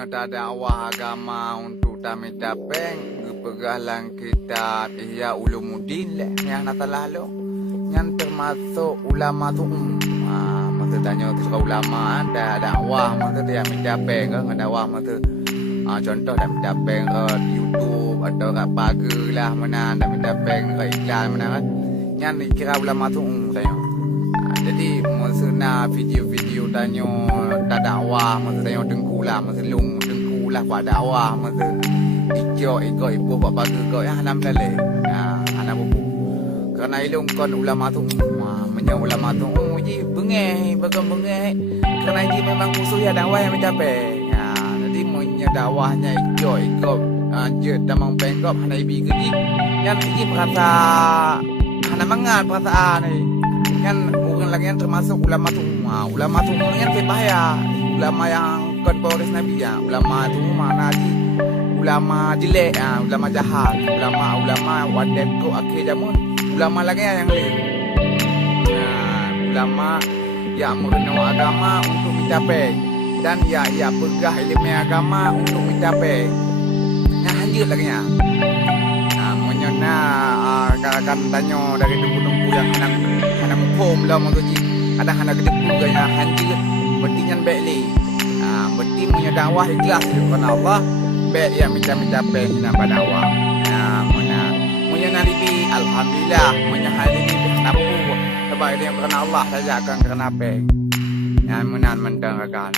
menyota dakwah agama untuk tamit tapeng pergalang kita Ihya Ulumuddin lah yang nak lalu yang termasuk ulama tu masa tanya ke ulama ada dakwah masa tu yang tapeng ke dakwah masa contoh dah tapeng di YouTube atau kat pagar lah mana dah tapeng ke iklan mana kan yang dikira ulama tu tanya. Jadi masa nak video-video tanya tak dakwah masa tanya dengkulah masa lung dengkulah buat dakwah masa ikut ibu buat pagar kau yang halam daleh anak buku kerana ilung kon ulama tu menya ulama tu ji bengeh bagai bengeh kerana ji memang khusus ya dakwah yang mencapai jadi menya dakwahnya ikut je damang pengkop hana ibi gedi yang ji perasa hana mangat perasaan ni kan orang lagi yang termasuk ulama tu yang berbahaya ulama yang kon polis nabi ulama tu mana ji ulama jelek ulama jahat ulama wadah ko akhir zaman ulama lagi yang lain ulama yang merenung agama untuk mencapai dan ya pegah ilmu agama untuk mencapai lanjut lagi menyona akan tanya dari tunggu yang hanam kom lah menguji ada hana gede gaya hanjut berarti yang baik li berarti punya dakwah ikhlas kepada Allah baik yang mencapai hina pada dakwah punya nalibi alhamdulillah punya halibi nabu sebab dia kerana Allah saja akan kerana apa yang menan mendengarkan